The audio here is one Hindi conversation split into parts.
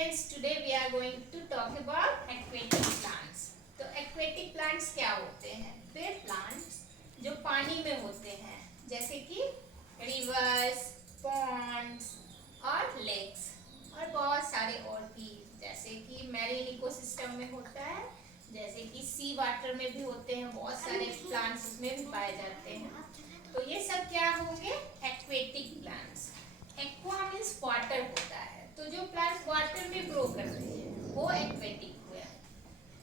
friends, today we are going to talk about aquatic plants. तो aquatic plants क्या होते हैं? वे plants जो पानी में होते हैं, जैसे कि rivers, ponds और lakes और बहुत सारे और भी, जैसे कि marine ecosystem में होता है, जैसे कि sea water में भी होते हैं, बहुत सारे plants उसमें भी पाए जाते हैं. तो ये सब क्या होंगे? aquatic plants. Aqua means water होता है, तो जो प्लांट्स वाटर में ग्रो करते हैं वो एक्वेटिक हुए.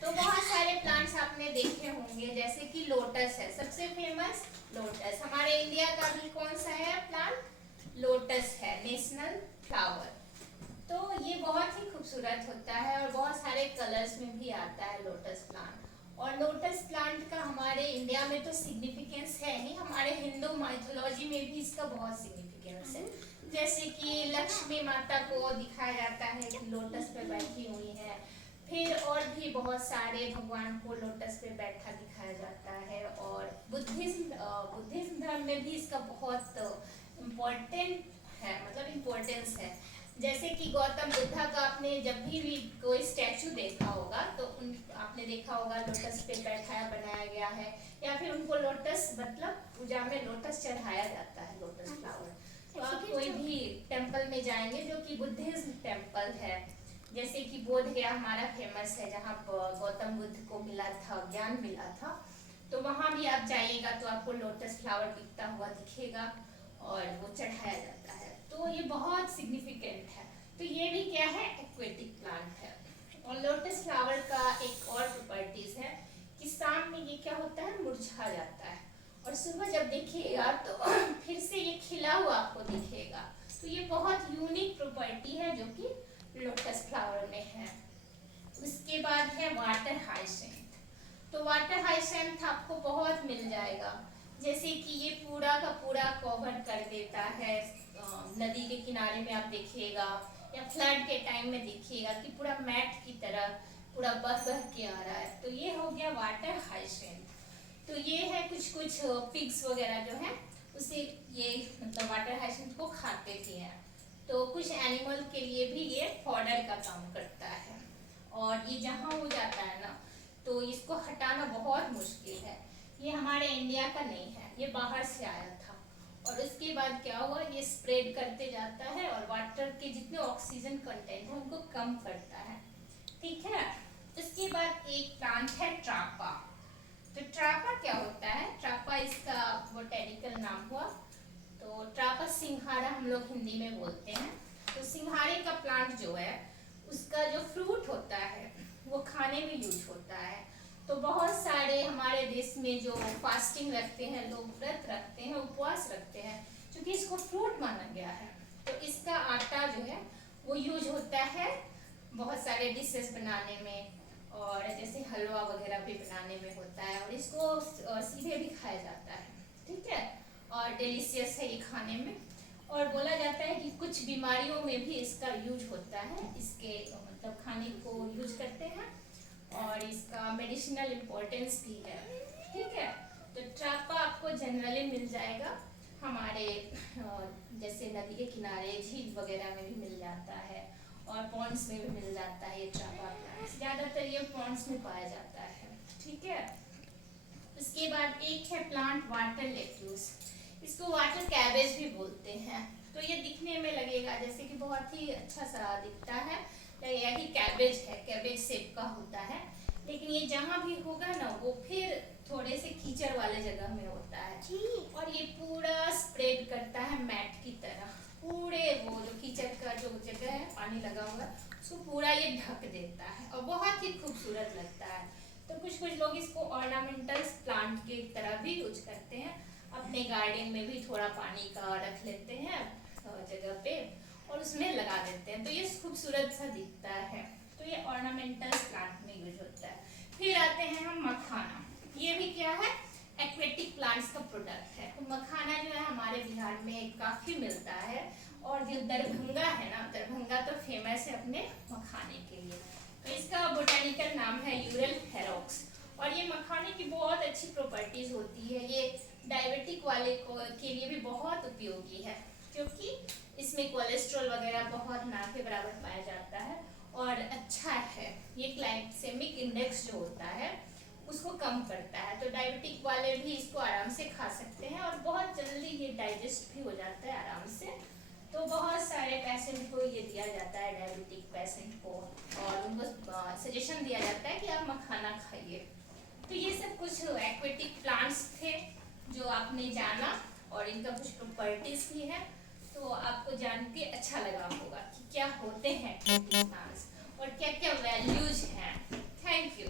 तो बहुत सारे प्लांट्स आपने देखे होंगे, जैसे कि लोटस है सबसे फेमस. लोटस हमारे इंडिया का भी कौन सा है प्लांट? लोटस है, नेशनल फ्लावर. तो ये बहुत ही खूबसूरत होता है और बहुत सारे कलर्स में भी आता है लोटस प्लांट. और लोटस प्लांट का हमारे इंडिया में तो सिग्निफिकेंस है ही, हमारे हिंदू माइथोलॉजी में भी इसका बहुत सिग्निफिकेंस है. जैसे कि लक्ष्मी माता को दिखाया जाता है कि लोटस पे बैठी हुई है. फिर और भी बहुत सारे भगवान को लोटस पे बैठा दिखाया जाता है. और बुद्धिज्म धर्म में भी इसका बहुत इम्पोर्टेंट है, मतलब इम्पोर्टेंस है. जैसे कि गौतम बुद्धा का आपने जब भी कोई स्टैचू देखा होगा तो आपने देखा होगा लोटस पे बैठाया बनाया गया है, या फिर उनको लोटस मतलब पूजा में लोटस चढ़ाया जाता है, लोटस फ्लावर. तो आप कोई भी टेम्पल में जाएंगे जो कि बुद्धिज्म टेम्पल है, जैसे कि बोध गया हमारा फेमस है, जहाँ गौतम बुद्ध को मिला था, ज्ञान मिला था. तो वहाँ भी आप जाइएगा तो आपको लोटस फ्लावर बिकता हुआ दिखेगा और वो चढ़ाया जाता है. तो ये बहुत सिग्निफिकेंट है. तो ये भी क्या है? एक्वेटिक प्लांट है. और लोटस फ्लावर का एक और प्रॉपर्टीज है कि शाम में ये क्या होता है? मुरझा जाता है, और सुबह जब देखिएगा तो फिर से ये खिला हुआ आपको दिखेगा. तो ये बहुत यूनिक प्रॉपर्टी है जो कि लोटस फ्लावर में है. उसके बाद है वाटर हाइसेंथ. तो वाटर हाइसेंथ आपको बहुत मिल जाएगा, जैसे कि ये पूरा का पूरा कवर कर देता है. नदी के किनारे में आप देखिएगा या फ्लड के टाइम में देखिएगा कि पूरा मैट की तरह पूरा बह बह के आ रहा है. तो ये हो गया वाटर हाइसेंथ. तो ये है कुछ पिग्स वगैरह जो है उसे ये मतलब वाटर हाइसेंथ को खाते भी हैं. तो कुछ एनिमल के लिए भी ये फॉडर का काम करता है. और ये जहाँ हो जाता है ना तो इसको हटाना बहुत मुश्किल है. ये हमारे इंडिया का नहीं है, ये बाहर से आया था. और उसके बाद क्या हुआ? ये स्प्रेड करते जाता है और वाटर के जितने ऑक्सीजन कंटेंट है उनको कम करता है. ठीक है. उसके बाद एक प्लांट है ट्रापा. तो ट्रापा क्या होता है? ट्रापा इसका बोटेनिकल नाम हुआ. तो ट्रापा सिंघाड़ा हम लोग हिंदी में बोलते हैं. तो सिंघाड़े का प्लांट जो है उसका जो फ्रूट होता है वो खाने में यूज होता है. तो बहुत सारे हमारे देश में जो फास्टिंग रखते हैं लोग, व्रत रखते हैं, उपवास रखते हैं, क्योंकि इसको फ्रूट माना गया है. तो इसका आटा जो है वो यूज होता है बहुत सारे डिशेस बनाने में, और जैसे हलवा वगैरह भी बनाने में होता है. और इसको सीधे भी खाया जाता है. ठीक है. और डिलीशियस है ये खाने में. और बोला जाता है कि कुछ बीमारियों में भी इसका यूज होता है, इसके मतलब खाने को यूज करते हैं, और इसका मेडिसिनल इम्पोर्टेंस भी है. ठीक है. तो ट्रापा आपको जनरली मिल जाएगा हमारे जैसे नदी के किनारे, झील वगैरह में भी मिल जाता है, और पॉन्ड्स में भी मिल जाता है. ये ट्रापा प्लांट्स ज़्यादातर ये पॉन्ड्स में पाया जाता है. ठीक है. उसके बाद एक है प्लांट वाटर लेट्यूस. इसको वाटर कैबेज भी बोलते हैं. तो ये दिखने में लगेगा जैसे कि बहुत ही अच्छा सा दिखता है, यही कैबेज है, कैबेज शेप का होता है. लेकिन ये जहाँ भी होगा ना वो फिर थोड़े से कीचड़ वाले जगह में होता है, और ये पूरा स्प्रेड करता है मैट की तरह. पूरे वो जो कीचड़ का जो जगह है पानी लगा हुआ उसको पूरा ये ढक देता है, और बहुत ही खूबसूरत लगता है. तो कुछ लोग इसको ऑर्नामेंटल प्लांट की तरह भी यूज करते हैं. अपने गार्डन में भी थोड़ा पानी का रख लेते हैं जगह पे और उसमें लगा देते हैं, तो ये खूबसूरत सा दिखता है. तो ये ऑर्नामेंटल प्लांट में यूज होता है. फिर आते हैं हम मखाना. ये भी क्या है? एक्वेटिक प्लांट्स का प्रोडक्ट है. तो मखाना जो है हमारे बिहार में काफी मिलता है. और जो दरभंगा है ना, दरभंगा तो फेमस है अपने मखाने के लिए. तो इसका बोटेनिकल नाम है यूरल फेरोक्स. और ये मखाने की बहुत अच्छी प्रॉपर्टीज होती है. ये डायबिटिक वाले के लिए भी बहुत उपयोगी है, क्योंकि इसमें कोलेस्ट्रॉल वगैरह बहुत ना के बराबर पाया जाता है. और अच्छा है। ये ग्लाइसेमिक इंडेक्स जो होता है उसको कम करता है, तो डायबिटिक वाले भी इसको आराम से खा सकते हैं और बहुत जल्दी ये डाइजेस्ट भी हो जाता है आराम से। तो बहुत सारे पेशेंट को ये दिया जाता है, डायबिटिक पेशेंट को, और उनको सजेशन दिया जाता है कि आप मखाना खाइए। तो ये सब कुछ एक्वेटिक प्लांट्स थे जो आपने जाना, और इनका कुछ प्रॉपर्टीज भी है, तो आपको जान के अच्छा लगा होगा कि क्या होते हैं एक्वेटिक प्लांट्स और क्या क्या वैल्यूज हैं। Thank you.